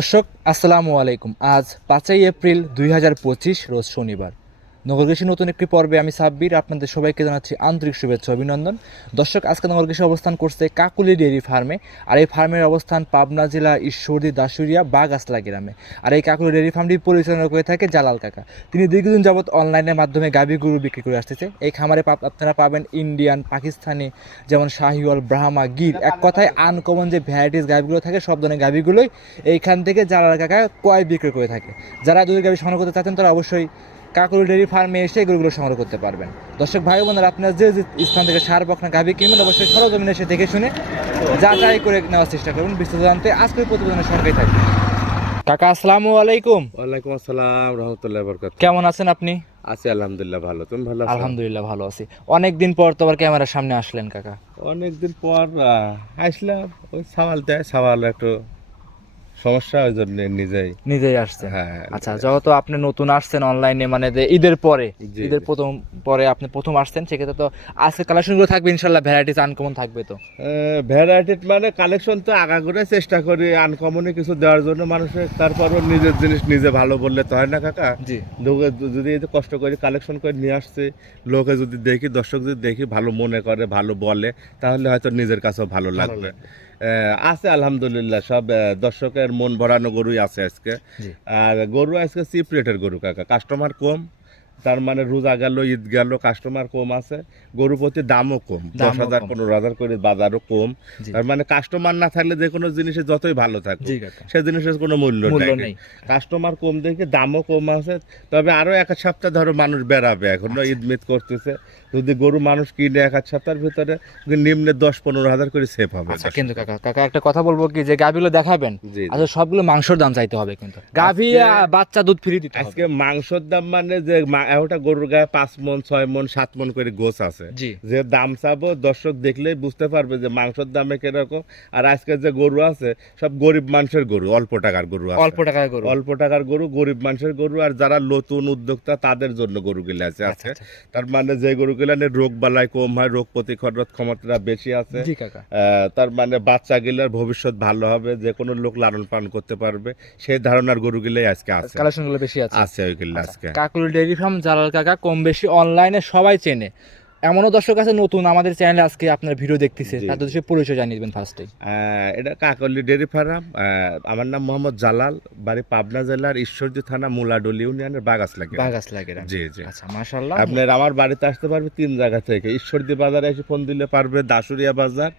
দর্শক আসসালামু আলাইকুম। আজ পাঁচই এপ্রিল দুই হাজার পঁচিশ রোজ শনিবার। নগরকৃষি নতুন একটি পর্বে আমি সাব্বির, আপনাদের সবাইকে জানাচ্ছি আন্তরিক শুভেচ্ছা অভিনন্দন। দর্শক, আজকে নগরকৃষি অবস্থান করছে কাকুলি ডেয়ারি ফার্মে, আর এই ফার্মের অবস্থান পাবনা জেলা ঈশ্বরদী দাসুরিয়া বাগাসলা গ্রামে। আর এই কাকুলি ডেয়ারি ফার্মটি পরিচালনা করে থাকে জালাল কাকা। তিনি দীর্ঘদিন যাবৎ অনলাইনের মাধ্যমে গাভী গরু বিক্রি করে আসতেছে। এই খামারে আপনারা পাবেন ইন্ডিয়ান, পাকিস্তানি, যেমন শাহিওয়াল, ব্রাহ্মা, গির। এক কথায় আনকমন যে ভ্যারাইটিস গাভিগুলো থাকে, সব ধরনের গাভিগুলোই এইখান থেকে জালাল কাকা কয় বিক্রি করে থাকে। যারা দুধের গাভি সংগ্রহ করতে চাচ্ছেন, তারা অবশ্যই কাকুরি ডেয়ারি ফার্মে এসে এগুলো সংগ্রহ করতে পারবেন। দর্শক ভাই বোনেরা আপনারা যে যে স্থান থেকে সার বকনা গাভি কিনবেন অবশ্যই সরজমিনে এসে দেখে শুনে যাচাই করে নেওয়ার চেষ্টা করুন। বিস্তারিত জানতে আজকের প্রতিবেদনের সঙ্গেই থাকবে কাকা আসসালামু আলাইকুম। ওয়ালাইকুম আসসালাম রহমতুল্লাহ বরকাত কেমন আছেন আপনি? আছি আলহামদুলিল্লাহ ভালো। তুমি ভালো আছো? আলহামদুলিল্লাহ ভালো আছি। অনেক দিন পর তোমার ক্যামেরার সামনে আসলেন কাকা। অনেকদিন পর আসলাম। ওই সাওয়াল দেয় সাওয়াল একটু সমস্যা ওই জন্য নিজেই। নিজেই আসছে হ্যাঁ আচ্ছা যেহেতু আপনি নতুন আসছেন অনলাইনে মানে যে ঈদের পরে ঈদের প্রথম পরে আপনি প্রথম আসছেন সেক্ষেত্রে তো আজকে কালেকশনগুলো থাকবে ইনশাল্লাহ ভ্যারাইটিস আনকমন থাকবে তো? ভ্যারাইটি মানে কালেকশন তো আগা করে চেষ্টা করি আনকমনে কিছু দেওয়ার জন্য মানুষের তারপরও নিজের জিনিস নিজে ভালো বললে তো হয় না কাকা? জি। লোকে যদি এই কষ্ট করে কালেকশন করে নিয়ে আসছে লোকে যদি দেখি দর্শক যদি দেখি ভালো মনে করে ভালো বলে তাহলে হয়তো নিজের কাছেও ভালো লাগবে। আছে আলহামদুলিল্লাহ সব দর্শকের মন ভরানো গরুই আছে আজকে। আর গরু আজকে চিপ রেটের গরু কাকা। কাস্টমার কম তার মানে রোজা গেল ঈদ গেল কাস্টমার কম আছে। গরু প্রতি দামও কম দশ হাজার পনেরো হাজার করে বাজারও কম। তার মানে কাস্টমার না থাকলে যে কোনো জিনিসে যতই ভালো কাকা। সে জিনিসের কোনো মূল্য নেই। কাস্টমার কম দেখে দামও কম আছে। তবে আরও এক সপ্তাহ ধরো মানুষ বেড়াবে এখন আচ্ছা। ঈদ মিদ করতেছে। যদি গরু মানুষ কিনে এক সপ্তাহের ভিতরে নিম্নে দশ পনেরো হাজার করে সেভ হবে। আচ্ছা কিন্তু কাকা কাকা একটা কথা বলব কি যে গাভিগুলো দেখাবেন আচ্ছা সবগুলো মাংসের দাম চাইতে হবে কিন্তু। গাভি বাচ্চা দুধ ফ্রি দিতে আজকে মাংসর দাম মানে যে একটা গরুর গায়ে পাঁচ মন ছয় মন সাত মন করে গোছ আছে। যে দাম চাবো দর্শক দেখলেই বুঝতে পারবে যে মাংসের দামে কীরকম। আর আজকে যে গরু আছে সব গরিব মানুষের গরু অল্প টাকার গরু অল্প টাকার গরু। অল্প টাকার গরু গরিব মানুষের গরু আর যারা নতুন উদ্যোক্তা তাদের জন্য গরুগুলো আছে আচ্ছা, আছে তার মানে যে গরুগুলো রোগ বালাই কম হয় রোগ প্রতিরোধ ক্ষমতা বেশি আছে। জি কাকা। তার মানে বাচ্চা গিলার ভবিষ্যৎ ভালো হবে যে কোনো লোক লালন পালন করতে পারবে। সেই ধারণার গরু গিলাই আজকে আছে। কালেকশনগুলো বেশি আছে। আছে ওইগুলো আজকে। কাকুল ডেয়ারি ফার্ম জালাল কাকা কম বেশি অনলাইনে সবাই চেনে। এমনও দর্শক আছে নতুন আমাদের চ্যানেলে আজকে আপনার ভিডিও দেখতেছে। তাদের সে পরিচয় জানিয়ে দেবেন ফার্স্টে এটা কাকলি ডেয়ারি ফার্ম। আমার নাম মোহাম্মদ জালাল বাড়ি পাবনা জেলার ঈশ্বরদী থানা মুলাডলি ইউনিয়নের বাগাস লাগে বাগাস লাগে জি জি। আচ্ছা মাশাআল্লাহ। আপনার আমার বাড়িতে আসতে পারবে তিন জায়গা থেকে। ঈশ্বরদী বাজারে এসে ফোন দিলে পারবে দাসুরিয়া বাজার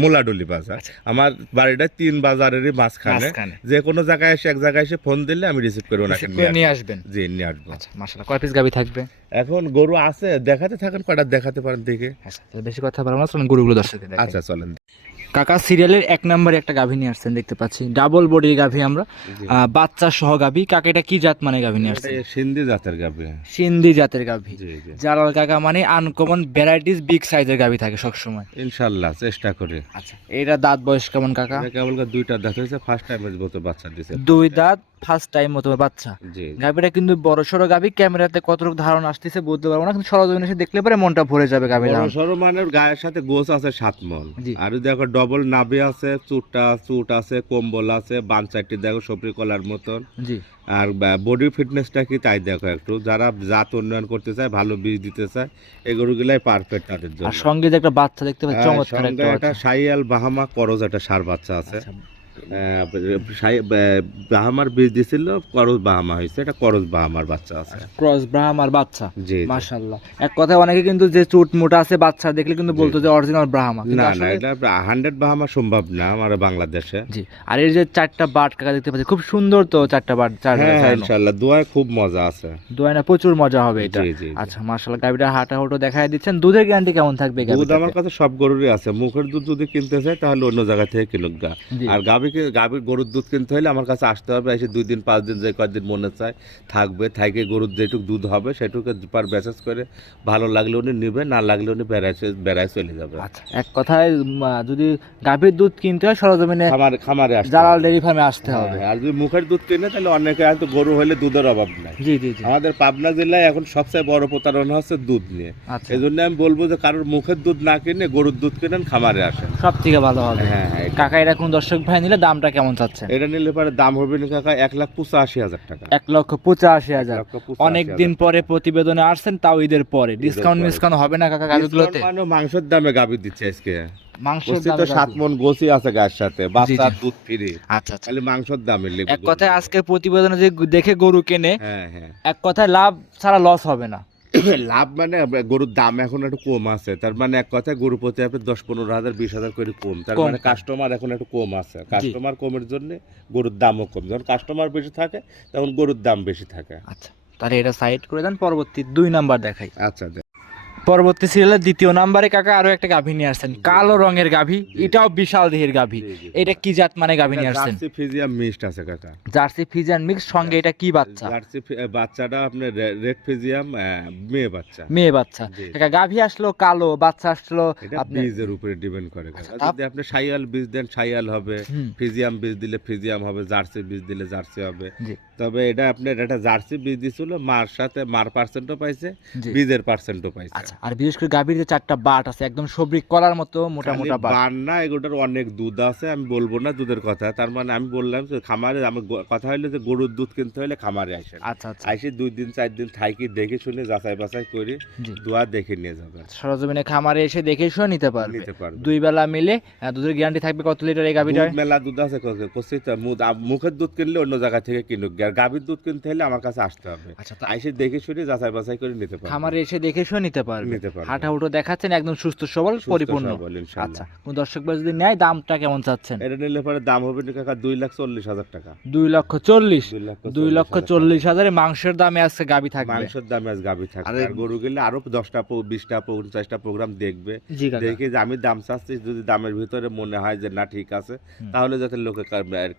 মুলাডুলি বাজার। আমার বাড়িটা তিন বাজারেরই মাঝখানে। যে কোনো জায়গায় এসে এক জায়গায় এসে ফোন দিলে আমি রিসিভ করে ওনাকে রিসিভ নিয়ে আসবেন। জি নিয়ে আসব। আচ্ছা মাশাআল্লাহ। কয় পিস গাবি থাকবে? এখন গরু আছে দেখাতে থাকেন কয়টা দেখাতে পারেন দেখে। আচ্ছা বেশি কথা বলব না চলুন গরুগুলো দর্শকদের আচ্ছা চলেন। কাকা সিরিয়ালের এক নম্বরে একটা গাভী নিয়ে আসছেন দেখতে পাচ্ছি। ডাবল বডি গাভী আমরা। বাচ্চা সহ গাভী। কাকা এটা কি জাত মানে গাভী নিয়ে এটা আসছেন সিন্ধি জাতের গাবে সিন্ধি জাতের গাভী। জালাল কাকা মানে আনকমন ভ্যারাইটিস বিগ সাইজের গাভী থাকে সবসময়। ইনশাল্লাহ চেষ্টা করে। আচ্ছা এটা দাঁত বয়স কেমন কাকা? কেবল দুইটা দাঁত হয়েছে ফার্স্ট টাইম মতো বাচ্চা দিছে। দুই দাঁত ফার্স্ট টাইম মতো বাচ্চা। গাভীটা কিন্তু বড় সড়ো গাভী ক্যামেরাতে কতটুকু ধারণা আসতেছে বুঝতে পারব না কিন্তু সরজমিনে এসে দেখলে পরে মনটা ভরে যাবে গাভীর বড় সড়ো মানের গায়ের সাথে গোছ আছে সাত মন। জি। আর দেখো ডবল নাভি আছে চুটা চুট আছে কম্বল আছে বান চারটি দেখো সবরি কলার মতন। জি। আর বডি ফিটনেসটা কি তাই দেখো একটু। যারা জাত উন্নয়ন করতে চায় ভালো বীজ দিতে চায় এই গরুগুলাই পারফেক্ট তাদের জন্য। আর সঙ্গে যে একটা বাচ্চা দেখতে পাচ্ছি চমৎকার একটা বাচ্চা। সাইয়াল বাহামা করজ একটা সার বাচ্চা আছে। আচ্ছা, বাহামার বীজ দিছিল করজ বাহামা হয়েছে এটা করজ বাহামার বাচ্চা আছে। ক্রস ব্রাহ্মার বাচ্চা? জি। মাশাআল্লাহ। এক কথায় অনেকে কিন্তু যে চুট মোটা আছে বাচ্চা দেখলে কিন্তু বলতো যে অরিজিনাল ব্রাহ্মা না না এটা হান্ড্রেড বাহামা সম্ভব না আমার বাংলাদেশে। জি আর যে চারটা বাট কাকা দেখতে পাচ্ছি খুব সুন্দর তো চারটা বাট হ্যাঁ হ্যাঁ, দোয়ায় খুব মজা আছে। দোয়ানা প্রচুর মজা হবে এটা। জি জি জি। আচ্ছা মাশাআল্লাহ গাবিটা হাঁটা হুটো দেখাই দিচ্ছেন। দুধের গ্যারান্টি কেমন থাকবে দুধ আমার কাছে সব গরুরই আছে। মুখের দুধ যদি কিনতে চাই তাহলে অন্য জায়গা থেকে কিনুক গা। আর গাভীকে গাভীর গরুর দুধ কিনতে হলে আমার কাছে আসতে হবে এসে দুই দিন পাঁচ দিন যে কয়েকদিন মনে চায় থাকবে থাইকে গরুর যেটুকু দুধ হবে সেটুকু পার ব্যাচেস করে ভালো লাগলে উনি নিবে না লাগলে উনি বেড়ায় বেড়ায় চলে যাবে। আচ্ছা এক কথায় যদি গাভীর দুধ কিনতে হয় সরজমিনে খামার খামারে আসতে জালাল হবে। ডেয়ারি ফার্মে আসতে হবে। হ্যাঁ, আর যদি মুখের দুধ কিনে তাহলে অনেকে হয়তো গরু হলে দুধের অভাব নাই। জি জি আমাদের পাবনা জেলায় এখন সবচেয়ে বড় প্রতারণা হচ্ছে দুধ নিয়ে। আচ্ছা। এই জন্য আমি বলব যে কারোর মুখের দুধ না কিনে গরুর দুধ কিনেন খামারে আসেন। সব থেকে ভালো হবে। হ্যাঁ হ্যাঁ কাকা এটা কোন দর্শক ভাই নিলে দামটা কেমন চাচ্ছেন? এটা নিলে পরে দাম হবে না কাকা এক লাখ পঁচাশি হাজার টাকা। এক লক্ষ পঁচাশি হাজার। এক লক্ষ পঁচাশি অনেক দিন পরে প্রতিবেদনে আসছেন তাও ঈদের পরে। ডিসকাউন্ট মিসকাউন্ট হবে না কাকা Discount মানে মাংসের দামে গাভি দিচ্ছে আজকে। মাংসের বলছি দামে তো সাত মন গোছি আছে গায়ের সাথে বাচ্চার দুধ ফ্রি। আচ্ছা আচ্ছা। খালি মাংসের দামে এক কথায় আজকে প্রতিবেদনে যে দেখে গরু কেনে হ্যাঁ হ্যাঁ। এক কথায় লাভ ছাড়া লস হবে না। লাভ মানে গরুর দাম এখন একটু কম আছে। তার মানে এক কথায় গরু প্রতি আপনি দশ পনেরো হাজার বিশ হাজার করে কম। তার মানে কাস্টমার এখন একটু কম আছে। কাস্টমার কমের জন্য গরুর দামও কম। যখন কাস্টমার বেশি থাকে তখন গরুর দাম বেশি থাকে। আচ্ছা তাহলে এটা সাইড করে দেন পরবর্তী দুই নাম্বার দেখাই। আচ্ছা পরবর্তী সিরিয়ালের দ্বিতীয় নাম্বারে কাকা আরও একটা গাভী নিয়ে আসছেন। কালো রঙের গাভী এটাও বিশাল দেহের গাভী। এটা কি জাত মানে গাভী নিয়ে আসছেন? জার্সি ফিজিয়াম মিক্সড আছে কাকা। জার্সি ফিজান মিক্স সঙ্গে এটা কি বাচ্চা? জার্সি বাচ্চাটা আপনার রেড ফিজিয়াম মেয়ে বাচ্চা। মেয়ে বাচ্চা। কাকা গাভী আসলো কালো বাচ্চা আসলো আপনি বীজের উপরে ডিপেন্ড করে কাকা। আচ্ছা, যদি আপনি সাইয়াল বীজ দেন সাইয়াল হবে। ফিজিয়াম বীজ দিলে ফিজিয়াম হবে জার্সি বীজ দিলে জার্সি হবে। তবে এটা আপনার এটা জার্সি বীজ দিছিল মার সাথে মার পার্সেন্টও পাইছে। বীজের পার্সেন্টও পাইছে। আচ্ছা আর বিশেষ করে গাভীর যে চারটা বাট আছে একদম সবরি কলার মতো মোটা মোটা বাট। বান্না এগুলোর অনেক দুধ আছে আমি বলব না দুধের কথা। তার মানে আমি বললাম যে খামারে আমার কথা হলো যে গরুর দুধ কিনতে হলে খামারে আসে আচ্ছা আচ্ছা। আইসে দুই দিন চার দিন থাকি দেখে শুনে যাচাই বাছাই করে দোয়া দেখে নিয়ে যাবেন সরজমিনে খামারে এসে দেখে শুনে নিতে পারবে। নিতে পারবে। দুই বেলা মিলে দুধের গ্যারান্টি থাকবে কত লিটার এই গাভীটার দুধ মেলা দুধ আছে কত- মুখের দুধ কিনলে অন্য জায়গা থেকে কিনুক। আর গাভীর দুধ কিনতে হলে আমার কাছে আসতে হবে। আচ্ছা তা আইসে দেখে শুনে যাচাই বাছাই করে নিতে পারবে। খামারে এসে দেখে শুনে নিতে পারবে। পারবে। হাঁটা উঠো দেখাচ্ছেন একদম সুস্থ সবল পরিপূর্ণ। আচ্ছা কোন দর্শক ভাই যদি নেয় দামটা কেমন চাচ্ছেন? এটা নিলে পরে দাম হবে কাকা দুই লাখ চল্লিশ হাজার টাকা। দুই লক্ষ চল্লিশ। দুই লক্ষ। চল্লিশ হাজারে মাংসের দামে আজকে গাবি থাকবে। মাংসের দামে আজ গাভী থাকবে। আর গরু গেলে আরও দশটা বিশটা পঞ্চাশটা প্রোগ্রাম দেখবে। দেখে যে আমি দাম চাচ্ছি যদি দামের ভিতরে মনে হয় যে না ঠিক আছে তাহলে যাতে লোকে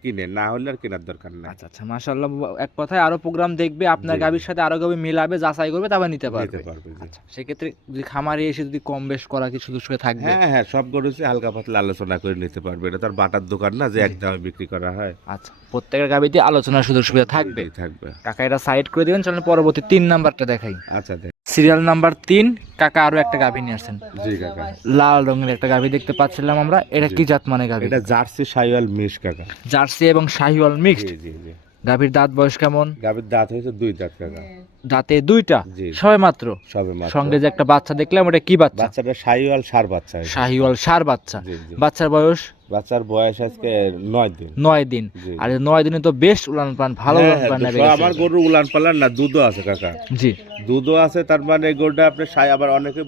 কিনে না হলে আর কেনার দরকার নাই। আচ্ছা আচ্ছা মাশাআল্লাহ এক কথায় আরও প্রোগ্রাম দেখবে আপনার। গাবির সাথে আরও গাবি মিলাবে যাচাই করবে তারপর নিতে পারবে। আচ্ছা সেক্ষেত্রে যদি খামারে এসে যদি কম বেশ করা কি সুযোগ থাকবে? হ্যাঁ হ্যাঁ সব গরু হালকা পাতলা আলোচনা করে নিতে পারবে। এটা তার বাটার দোকান না যে এক দামে বিক্রি করা হয়। আচ্ছা প্রত্যেকের গাবিতে আলোচনার সুযোগ সুবিধা থাকবে। থাকবে। কাকা এটা সাইড করে দিবেন চলেন পরবর্তী তিন নাম্বারটা দেখাই। আচ্ছা সিরিয়াল নাম্বার তিন কাকা আরও একটা গাভী নিয়ে আসছেন। জি কাকা। লাল রঙের একটা গাভী দেখতে পাচ্ছিলাম আমরা। এটা কি জাত মানে গাভী? এটা জার্সি সাইওয়াল মিশ কাকা। জার্সি এবং শাহিওয়াল মিক্সড? জি জি জি। গাভীর দাঁত বয়স কেমন? গাভীর দাঁত হয়েছে দুই দাঁত কাকা। দাঁতে দুইটা? সবে মাত্র? সবে মাত্র। সঙ্গে যে একটা বাচ্চা দেখলাম ওটা কি বাচ্চা? বাচ্চাটা শাহিওয়াল সার বাচ্চা। শাহিওয়াল সার বাচ্চা। বাচ্চার বয়স? বাচ্চার বয়স আজকে নয় দিন। নয় দিন। আর নয় দিনে তো বেশ উলান পান ভালো হ্যাঁ, উলান পান আমার গরু উলান পালান না দুধও আছে কাকা। জি। দুধও আছে তার মানে গরুটা আপনি সাই আবার অনেকে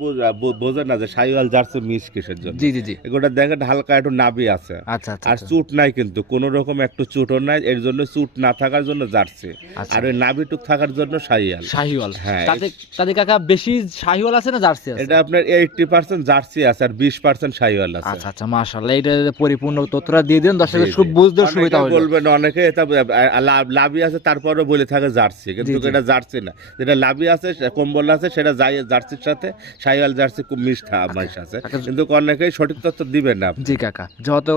না যে সাইওয়াল জার্সি মিস কিসের জন্য। জি জি জি। গরুটা দেখেন হালকা একটু নাবি আছে। আচ্ছা আচ্ছা আর আচ্ছা। চুট নাই কিন্তু কোন রকম একটু চুটও নাই এর জন্য চুট না থাকার জন্য জার্সি। আচ্ছা। আর ওই নাবিটুক থাকার জন্য সাইয়াল শাহিওয়াল হ্যাঁ, তাতে তাতে কাকা বেশি শাহিওয়াল আছে না জার্সি আছে? এটা আপনার এইটটি পার্সেন্ট জার্সি আছে আর বিশ পার্সেন্ট সাইওয়াল আছে। আচ্ছা আচ্ছা মাশাআল্লাহ এটা পরিপূর্ণ তথ্যটা দিয়ে দিন দর্শকের খুব বুঝতে সুবিধা হলো। বলবেন অনেকে এটা লাভ- লাভই আছে তারপরে বলে থাকে জার্সি কিন্তু এটা জার্সি না। যেটা লাভই আছে কম্বল আছে সেটা যাই জার্সির সাথে সাইওয়াল জার্সি খুব মিষ্টা মাইশ আছে। আচ্ছা। কিন্তু অনেকেই সঠিক তথ্য দিবেন না। জি কাকা। যত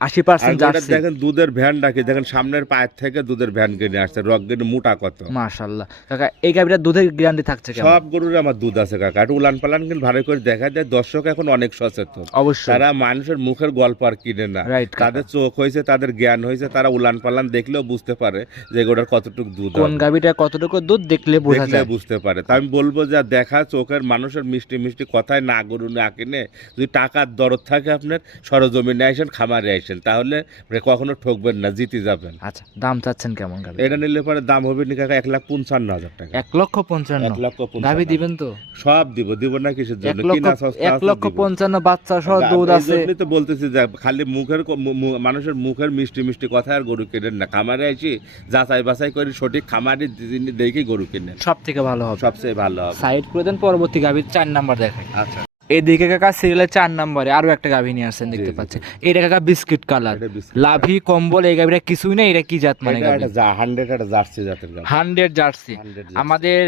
আশি পার্সেন্ট জার্সি। দেখেন দুধের ভ্যান ডাকি দেখেন সামনের পায়ের থেকে দুধের ভ্যান কিনে আসছে রক কিনে মোটা কত। মাশাআল্লাহ। কাকা এই গাবিটা দুধের গ্যারান্টি থাকছে সব গরুর আমার দুধ আছে কাকা। একটু উলান পালান কিন্তু ভালো করে দেখা যায় দর্শক এখন অনেক সচেতন। অবশ্যই। তারা মানুষের মুখের গল্প আর কিনে না। তাদের চোখ হয়েছে তাদের জ্ঞান হয়েছে তারা উলান পালান দেখলেও বুঝতে পারে যে গোটার কতটুকু দুধ কোন। গাবিটা কতটুকু দুধ দেখলে বোঝা যায়। বুঝতে পারে। তা আমি বলব যে দেখা চোখের মানুষের মিষ্টি মিষ্টি কথায় না গরু না কিনে যদি টাকার দরদ থাকে আপনার সরজমিনে আসেন খামারে আসেন তাহলে কখনো ঠকবেন না জিতে যাবেন। আচ্ছা দাম চাচ্ছেন কেমন গাবি এটা নিলে পরে দাম হবে নি কাকা এক লাখ পঞ্চান্ন হাজার টাকা। এক লক্ষ পঞ্চান্ন? এক লক্ষ গাবি পঞ্চান্ন দিবেন তো? সব দিব দিব না কিসের জন্য? কিনা সস্তা এক লক্ষ পঞ্চান্ন বাচ্চা সহ দুধ আছে। তো বলতেছি খালি মুখের মানুষের মুখের মিষ্টি মিষ্টি কথা আর গরু কেনেন না। খামারে আসি যাচাই বাছাই করে সঠিক খামারে দেখে গরু কেনেন। সব থেকে ভালো হবে। সবচেয়ে ভালো হবে। সাইড করে দেন পরবর্তী গাভীর চার নাম্বার দেখাই। আচ্ছা। এদিকে কাকা সিরিয়ালের চার নাম্বারে আরও একটা গাভী নিয়ে আসছেন দেখতে। পাচ্ছেন এটা কাকা বিস্কিট কালার। লাভি কম্বল এই গাভিটা কিছুই না এটা কি জাত মানে হান্ড্রেড জার্সি জাতের হান্ড্রেড জার্সি। আমাদের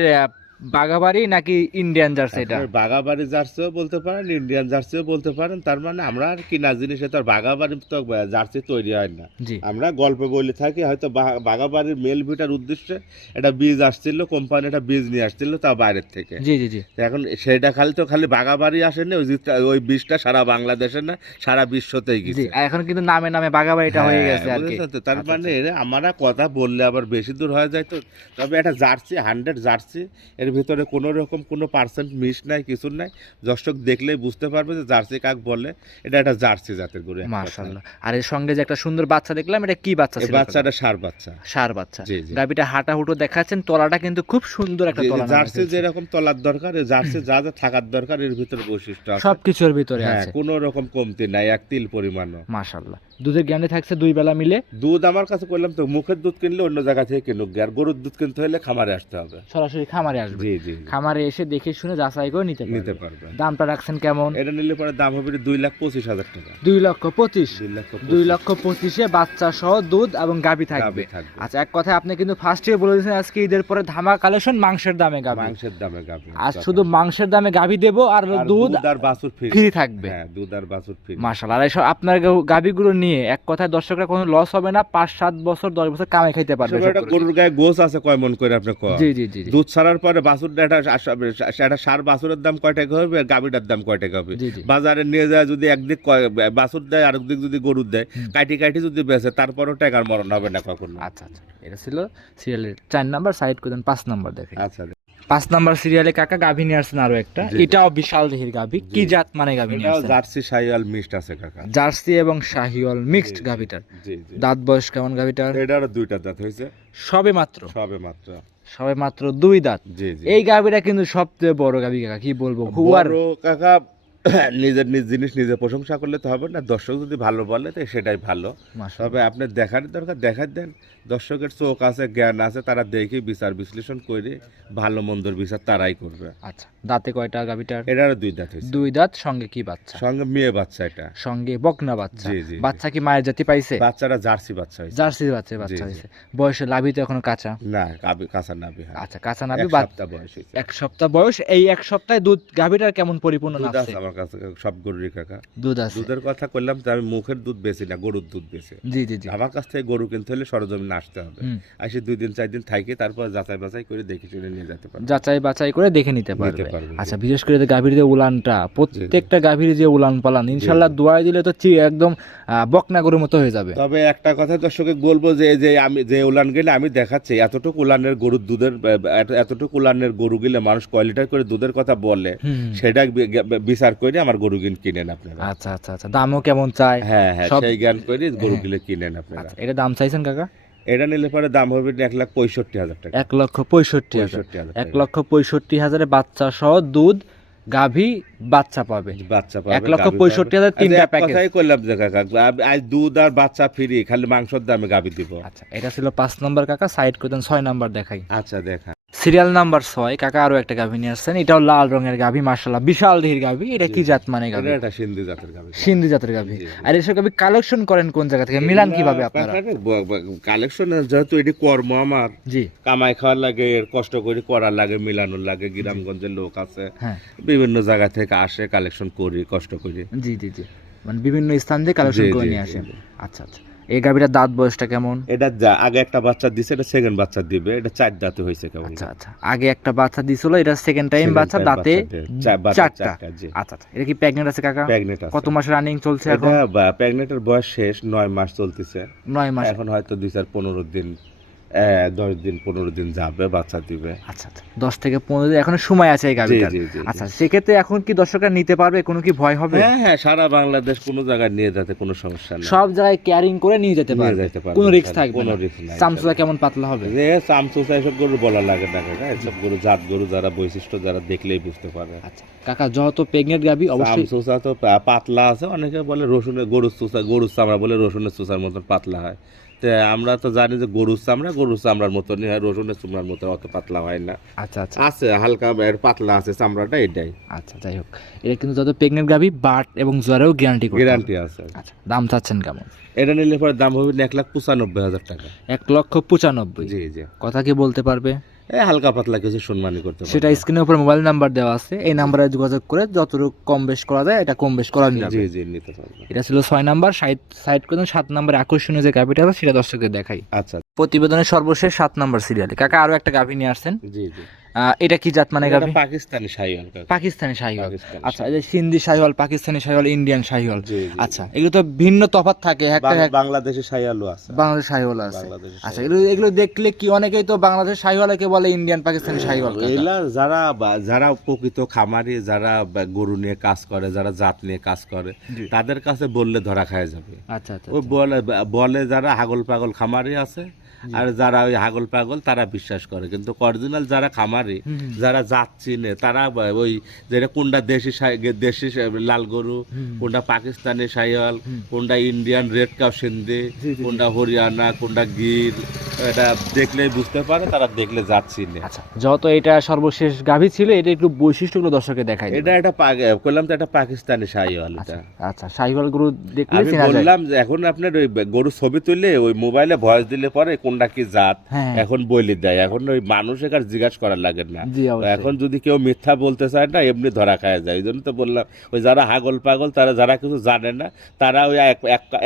বাগাবাড়ি নাকি ইন্ডিয়ান জার্সি এটা বাগাবাড়ি জার্সিও বলতে পারেন ইন্ডিয়ান জার্সিও বলতে পারেন তার মানে আমরা আর কিনা জিনিস তো বাগাবাড়ি তো জার্সি তৈরি হয় না। আমরা গল্প বলে থাকি হয়তো বাগাবাড়ির মেল ভিটার উদ্দেশ্যে এটা বীজ আসছিল কোম্পানি একটা বীজ নিয়ে আসছিল তা বাইরের থেকে। জি জি জি। এখন সেটা খালি তো খালি বাগাবাড়ি আসেনি ওই ওই বীজটা সারা বাংলাদেশে না সারা বিশ্বতেই গেছে। এখন কিন্তু নামে নামে বাগাবাড়িটা হয়ে হ্যাঁ, গেছে আর কি? তার আচ্ছা, মানে এরা আমরা কথা বললে আবার বেশি দূর হয়ে যায় তো। তবে একটা জার্সি হান্ড্রেড জার্সি এর ভিতরে কোনো রকম কোনো পার্সেন্ট মিস নাই কিছু নাই। দর্শক দেখলেই বুঝতে পারবে যে জার্সি কাক বলে এটা একটা জার্সি জাতের গরু। মাশাআল্লাহ। আর এর সঙ্গে যে একটা সুন্দর বাচ্চা দেখলাম এটা কি বাচ্চা ছিল বাচ্চাটা সার বাচ্চা। সার বাচ্চা। জি জি। গাবিটা হাঁটা হুটো দেখাচ্ছেন তলাটা কিন্তু খুব সুন্দর একটা তলা জার্সি। যেরকম তলার দরকার জার্সি যা যা থাকার দরকার এর ভিতরে বৈশিষ্ট্য আছে। সবকিছুর ভিতরে হ্যাঁ আছে। কোনো রকম কমতি নাই এক তিল পরিমাণও। মাশাআল্লাহ। দুধের গ্যারান্টি থাকছে দুই বেলা মিলে। দুধ আমার কাছে করলাম তো মুখের দুধ কিনলে অন্য জায়গা থেকে কিনুক। আর গরুর দুধ কিনতে হলে খামারে আসতে হবে। সরাসরি খামারে আসবে। জি জি। খামারে এসে দেখে শুনে যাচাই করে নিতে নিতে পারবে। দামটা রাখছেন কেমন? এটা নিলে পরে দাম হবে দুই লাখ পঁচিশ হাজার টাকা। দুই লক্ষ পঁচিশ। দুই লক্ষ পঁচিশে। বাচ্চা সহ দুধ এবং গাবি থাকবে। আচ্ছা এক কথায় আপনি কিন্তু ফার্স্ট বলে দিয়েছেন আজকে ঈদের পরে ধামা কালেকশন মাংসের দামে গাবি মাংসের দামে গাবে আজ শুধু মাংসের দামে গাবি দেবো আর আর দুধ আর বাছুর ফ্রি থাকবে। হ্যাঁ দুধ আর বাছুর ফ্রি মাশাআল্লাহ আর আপনার গাবিগুলো নিয়ে এক কথায় দর্শকরা কোনো লস হবে না পাঁচ সাত বছর দশ বছর কামাই খাইতে পারবে। গরুর গায়ে গোস আছে কয় মন করে আপনি জি জি জি। দুধ ছাড়ার পরে বাছুর একটা সার বাছুরের দাম কয় টাকা হবে আর গাভীটার দাম কয় টাকা হবে? বাজারে নিয়ে যায় যদি একদিক বাছুর দেয় আর দিক যদি গরুর দেয় কাটি কাটি যদি বেচে তারপরও টাকার মরণ হবে না কখনো। আচ্ছা আচ্ছা। এটা ছিল সিরিয়ালের চার নাম্বার সাইড করে দেন পাঁচ নাম্বার দেখে। আচ্ছা। পাঁচ নাম্বার সিরিয়ালে কাকা গাভী নিয়ে আসছেন আরও একটা। এটাও বিশাল দেহের গাভী। কি জাত মানে গাভী নিয়ে আসছেন? জার্সি শাহিয়াল মিক্সড আছে কাকা। জার্সি এবং শাহিওয়াল মিক্সড। গাভীটার। দাঁত বয়স কেমন গাভীটার? এটার দুইটা দাঁত হয়েছে। সবে মাত্র। সবে মাত্র। সবে মাত্র দুই দাঁত। জি জি। এই গাভীটা কিন্তু সবচেয়ে বড় গাভী কাকা কি বলব? কাকা নিজের নিজ জিনিস নিজে প্রশংসা করলে তো হবে না। দর্শক যদি ভালো বলে তো সেটাই ভালো। তবে আপনি দেখার দরকার দেখার দেন। দর্শকের চোখ আছে জ্ঞান আছে তারা দেখে বিচার বিশ্লেষণ করে ভালো মন্দর বিচার তারাই করবে। আচ্ছা দাঁতে কয়টা গাভীটার? এটারও দুই দাঁত দুই দাঁত সঙ্গে কি বাচ্চা? সঙ্গে মেয়ে বাচ্চা এটা। সঙ্গে বকনা বাচ্চা। বাচ্চা কি মায়ের জাতি পাইছে? বাচ্চারা জার্সি বাচ্চা হয়েছে। জার্সি বাচ্চা বাচ্চা। হয়েছে। বয়সে লাভি তো এখনও কাঁচা। না কাঁচা নাবি হ্যাঁ। আচ্ছা কাঁচা এক নাভি বাচ্চা সপ্তাহ বয়স এক সপ্তাহ বয়স এই এক সপ্তাহে দুধ গাভীটার কেমন পরিপূর্ণ নাচছে? আছে আমার কাছে সব গরুরই কাকা। দুধ আছে। দুধের কথা করলাম তো আমি মুখের দুধ বেশি না গরুর দুধ বেশি জি জি জি। আমার কাছ থেকে গরু কিনতে হলে সরজমিনে আসতে হবে। আসে দুই দিন চার দিন থাকি তারপর যাচাই বাছাই করে দেখে শুনে নিয়ে যেতে পারবে। যাচাই বাছাই করে দেখে নিতে পারবে। আচ্ছা বিশেষ করে গাভীর যে উলানটা প্রত্যেকটা গাভীর যে উলান পালান ইনশাল্লাহ দোয়াই দিলে তো একদম বকনা গরুর মতো হয়ে যাবে। তবে একটা কথা দর্শকে বলব যে যে আমি যে উলান গেলে আমি দেখাচ্ছি এতটুকু উলানের গরুর দুধের এতটুকু উলানের গরু গেলে মানুষ কয় লিটার করে দুধের কথা বলে। সেটা বিচার করে আমার গরু কিন কিনেন আপনারা। আচ্ছা আচ্ছা আচ্ছা। দামও কেমন চায় হ্যাঁ হ্যাঁ সেই জ্ঞান করে গরু হ্যাঁ। কিনেন আপনারা। আচ্ছা এটা দাম চাইছেন কাকা? এটা নিলে পরে দাম হবে এক লাখ পঁয়ষট্টি হাজার টাকা। এক লক্ষ পঁয়ষট্টি হাজার। এক লক্ষ পঁয়ষট্টি হাজারে বাচ্চা সহ দুধ গাভী বাচ্চা পাবে। বাচ্চা পাবে, এক লক্ষ পঁয়ষট্টি হাজার আচ্ছা, তিনটা প্যাকেজ কথাই করলাম যে কাকা আজ দুধ আর বাচ্চা ফ্রি খালি মাংসর দামে গাভী দিব। আচ্ছা এটা ছিল পাঁচ নম্বর কাকা সাইড করে দেন ছয় নাম্বার দেখাই। আচ্ছা দেখা। সিরিয়াল নাম্বার ছয় কাকা আরও একটা গাভী নিয়ে আসছেন। এটাও লাল রঙের গাভী মার্শাল্লাহ বিশাল দেহের গাভী। এটা কি জাত মানে গাভী? এটা সিন্ধু জাতের গাভী। সিন্ধি জাতের গাভী। আর এসব গাভী কালেকশন করেন কোন জায়গা থেকে? মিলান কীভাবে আপনারা? কালেকশন যেহেতু এটি কর্ম আমার জি। কামাই খাওয়ার লাগে কষ্ট করে করার লাগে মিলানোর লাগে গ্রামগঞ্জের লোক আছে। হ্যাঁ। বিভিন্ন জায়গা থেকে আসে কালেকশন করি কষ্ট করি। জি জি জি। মানে বিভিন্ন স্থান থেকে কালেকশন করে নিয়ে জি, আসেন। আচ্ছা আচ্ছা। এই গাভীটার দাঁত বয়সটা কেমন? এটা যা আগে একটা বাচ্চা দিছে এটা সেকেন্ড বাচ্চা দিবে। এটা চার দাঁতে হয়েছে কেমন আচ্ছা আচ্ছা। আগে একটা বাচ্চা দিছিল এটা সেকেন্ড টাইম বাচ্চা দাঁতে চারটা। আচ্ছা আচ্ছা। এটা কি প্রেগনেন্ট আছে কাকা? প্রেগনেন্ট কত মাস রানিং চলছে এখন? প্রেগনেন্টের বয়স শেষ নয় মাস চলতেছে। নয় মাস। এখন হয়তো দুই চার পনেরো দিন দশ দিন পনেরো দিন যাবে বাচ্চা দিবে। আচ্ছা আচ্ছা। দশ থেকে পনেরো দিন এখনও সময় আছে এই আচ্ছা সেক্ষেত্রে এখন কি দর্শকরা নিতে পারবে? কোনো কি ভয় হবে? হ্যাঁ হ্যাঁ সারা বাংলাদেশ কোনো জায়গায় নিয়ে যেতে কোনো সমস্যা নেই। সব জায়গায় ক্যারিং করে নিয়ে যেতে পারবে? কোনো রিস্ক থাকবে কোনো রিস্ক নাই চামচুয়া কেমন পাতলা হবে? যে এসব গরু বলা লাগে না কাকা এসব গরু জাত গরু যারা বৈশিষ্ট্য যারা দেখলেই বুঝতে পারে। আচ্ছা কাকা যত প্রেগনেন্ট গাভী অবশ্যই তো পাতলা আছে অনেকে বলে রসুনের গরুর চুষা গরুর চামড়া বলে রসুনের চুষার মতন পাতলা হয়। আমরা তো জানি যে গরুর চামড়া গরুর চামড়ার মতনই হয় রসুনের চামড়ার মতো অত পাতলা হয় না। আচ্ছা আচ্ছা। আছে হালকা এর পাতলা আছে চামড়াটা এটাই। আচ্ছা যাই হোক। এটা কিন্তু যত প্রেগনেন্ট গাবি বাট এবং জ্বরেও গ্যারান্টি গ্যারান্টি আছে। আচ্ছা দাম চাচ্ছেন কেমন? এটা নিলে পরে দাম হবে এক লাখ পঁচানব্বই হাজার টাকা। এক লক্ষ পঁচানব্বই। জি জি। কথা কি বলতে পারবে? হালকা পাতলা কিছু সম্মানই করতে সেটা স্ক্রিনের উপর মোবাইল নাম্বার দেওয়া আছে। এই নাম্বারে যোগাযোগ করে যতটুকু কম বেশ করা যায় এটা কম বেশ করা যাবে। জি জি নিতে পারবে। এটা ছিল ছয় নাম্বার সাইড সাইড করে সাত নাম্বার আকর্ষণীয় যে গাভিটা আছে সেটা দর্শকদের দেখাই। আচ্ছা। প্রতিবেদনের সর্বশেষ সাত নাম্বার সিরিয়ালে কাকা আরও একটা গাভি নিয়ে আসছেন। জি জি। এটা কি জাত মানে গাভি? পাকিস্তানি শাহিওয়াল পাকিস্তানি শাহিওয়াল। আচ্ছা এই যে সিন্ধি শাহিওয়াল পাকিস্তানি শাহিওয়াল ইন্ডিয়ান শাহিওয়াল। আচ্ছা এগুলো তো ভিন্ন তফাৎ থাকে একটা বাং- বাংলাদেশি শাহিওয়ালও আছে। বাংলাদেশ শাহিওয়াল আছে। আচ্ছা এগুলো এগুলো দেখলে কি অনেকেই তো বাংলাদেশ শাহিওয়ালকে বলে ইন্ডিয়ান পাকিস্তানি শাহিওয়াল। এগুলা যারা যারা প্রকৃত খামারি যারা গরু নিয়ে কাজ করে যারা জাত নিয়ে কাজ করে তাদের কাছে বললে ধরা খায় যাবে। আচ্ছা আচ্ছা ওই বলে বলে যারা হাগল পাগল খামারি আছে আর যারা ওই হাগল পাগল তারা বিশ্বাস করে। কিন্তু অরিজিনাল যারা খামারে যারা জাত চিনে তারা ওই যেটা কোনটা দেশি দেশি লাল গরু কোনটা পাকিস্তানি সাইয়াল কোনটা ইন্ডিয়ান রেড কাপ সিন্ধি। কোনটা হরিয়ানা কোনটা গির এটা দেখলেই বুঝতে পারে তারা দেখলে চিনে আচ্ছা যত এটা সর্বশেষ গাভি ছিল এটা একটু বৈশিষ্ট্যগুলো দর্শকে দিবেন। এটা একটা বললাম তো এটা পাকিস্তানি শাহিওয়াল এটা। আচ্ছা শাহিওয়াল গরু দেখলে আমি বললাম যে এখন আপনার ওই গরু ছবি তুললে ওই মোবাইলে ভয়েস দিলে পরে কোনটা কি জাত হ্যাঁ। এখন বলি দেয়। এখন ওই মানুষ আর জিজ্ঞাসা করার লাগে না। এখন যদি কেউ মিথ্যা বলতে চায় না এমনি ধরা খায় যায়। এই জন্য তো বললাম ওই যারা হাগল পাগল তারা যারা কিছু জানে না তারা ওই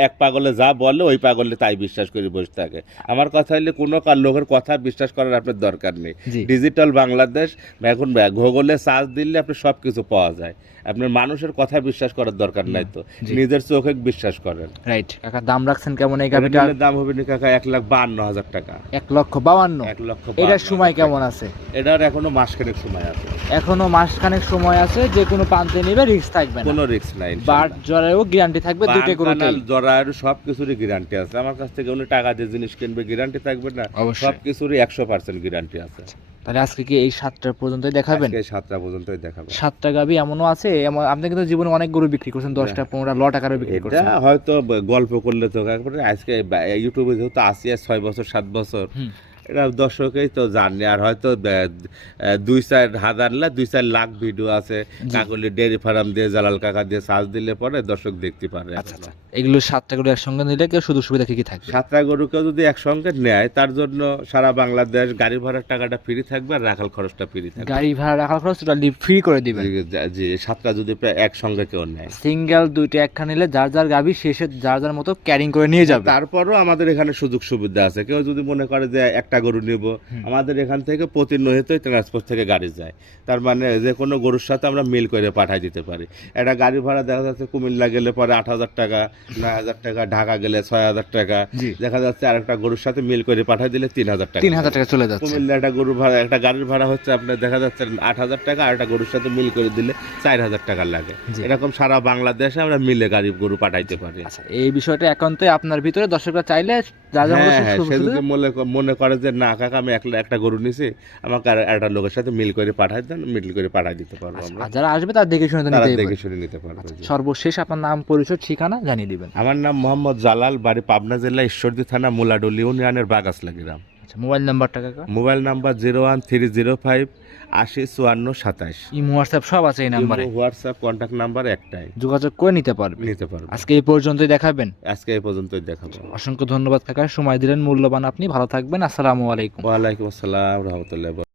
এক পাগলে যা বলে ওই পাগলে তাই বিশ্বাস করে বসে থাকে। আমার কথা হলে কোনো কার লোকের কথা বিশ্বাস করার আপনার দরকার নেই। ডিজিটাল বাংলাদেশ এখন গুগলে সার্চ দিলে আপনি সব কিছু পাওয়া যায়। আপনার মানুষের কথা বিশ্বাস করার দরকার নাই তো। নিজের চোখে বিশ্বাস করেন। রাইট কাকা দাম রাখছেন কেমন এই গাভিটা দাম হবে না কাকা এক লাখ বান্ন হাজার টাকা। এক লক্ষ বাউান্ন এক লক্ষ এটার সময় কেমন আছে? এটার এখনও মাসখানেক সময় আছে। এখনও মাসখানেক সময় আছে যে কোনো প্রান্তে নেবে রিস্ক থাকবে না। কোনো রিস্ক নাই বাট জ্বরেও গ্যারান্টি থাকবে দুইটা গরুতে জরায়ের সব কিছুরই গ্যারান্টি আছে। আমার কাছ থেকে উনি টাকা দিয়ে জিনিস কিনবে গ্যারান্টি থাকবে না। সব কিছুরই একশো পার্সেন্ট গ্যারান্টি আছে। তাহলে আজকে কি এই সাতটা পর্যন্তই দেখাবেন? এই সাতটা পর্যন্তই দেখাবো। সাতটা গাবি এমনও আছে আপনি কিন্তু জীবনে অনেক গরু বিক্রি করছেন দশটা পনেরো লট টাকার বিক্রি এটা করছেন। হয়তো গল্প করলে তো আজকে ইউটিউবে যেহেতু আসি ছয় বছর সাত বছর। এটা দর্শকেই তো জানে আর হয়তো দুই চার হাজার না দুই চার লাখ ভিডিও আছে। কাকলি ডেয়ারি ফার্ম দিয়ে জালাল কাকা দিয়ে সার্চ দিলে পরে দর্শক দেখতে পারে। আচ্ছা আচ্ছা। এগুলো সাতটা গরু একসঙ্গে নিলে কেউ সুযোগ সুবিধা কি কি থাকবে? সাতটা গরুকেও যদি একসঙ্গে নেয় তার জন্য সারা বাংলাদেশ গাড়ি ভাড়ার টাকাটা ফ্রি থাকবে আর রাখাল খরচটা ফ্রি থাকবে। গাড়ি ভাড়া রাখার খরচ টোটালি ফ্রি করে দিবে। জি- জি সাতটা যদি প্রায় একসঙ্গে কেউ নেয়। সিঙ্গেল দুইটা একখান নিলে যার যার গাবি শেষে যার যার মতো ক্যারিং করে নিয়ে যাবে। তারপরও আমাদের এখানে সুযোগ সুবিধা আছে। কেউ যদি মনে করে যে একটা গরু নিব। আমাদের এখান থেকে প্রতিনিয়তই ট্রান্সপোর্ট থেকে গাড়ি যায়। তার মানে যে কোনো গরুর সাথে আমরা মিল করে পাঠাই দিতে পারি। একটা গাড়ি ভাড়া দেখা যাচ্ছে কুমিল্লা গেলে পরে আট হাজার টাকা নয় হাজার টাকা ঢাকা গেলে ছয় হাজার টাকা। দেখা যাচ্ছে আরেকটা গরুর সাথে মিল করে পাঠাই দিলে তিন হাজার টাকা। তিন হাজার টাকা চলে যাচ্ছে। কুমিল্লা একটা গরু ভাড়া একটা গাড়ির ভাড়া হচ্ছে আপনার দেখা যাচ্ছে আট হাজার টাকা আর একটা গরুর সাথে মিল করে দিলে চার হাজার টাকা লাগে। এরকম সারা বাংলাদেশে আমরা মিলে গাড়ি গরু পাঠাইতে পারি। আচ্ছা এই বিষয়টা একান্তই আপনার ভিতরে দর্শকরা চাইলে হ্যাঁ হ্যাঁ মনে করে যে না কাকা আমি একলা একটা গরু নিছি আমাকে আর একটা লোকের সাথে মিল করে পাঠাই দেন মিল করে পাঠাই দিতে পারব আমরা আর যারা আসবে তার দেখে শুনে তো তারা নিতেই দেখে। শুনে নিতে পারব জি। সর্বশেষ আপনার নাম পরিচয় ঠিকানা জানিয়ে দিবেন আমার নাম মোহাম্মদ জালাল বাড়ি পাবনা জেলা ঈশ্বরদী থানা মুলাডুল ইউনিয়নের বাগাসলা গ্রাম আচ্ছা মোবাইল নাম্বারটা কাকা mobile number zero one three zero five আশি চুয়ান্ন সাতাশ। ইমো হোয়াটসঅ্যাপ সব আছে এই নাম্বারে? হোয়াটসঅ্যাপ কন্ট্যাক্ট নাম্বার একটাই। যোগাযোগ করে নিতে পারবে। নিতে পারবে। আজকে এই পর্যন্তই দেখাবেন। আজকে এই পর্যন্তই দেখাবো। অসংখ্য ধন্যবাদ কাকা। সময় দিলেন মূল্যবান আপনি। ভালো থাকবেন। আসসালামু আলাইকুম। ওয়ালাইকুম আসসালাম রহমতুল্লাহ।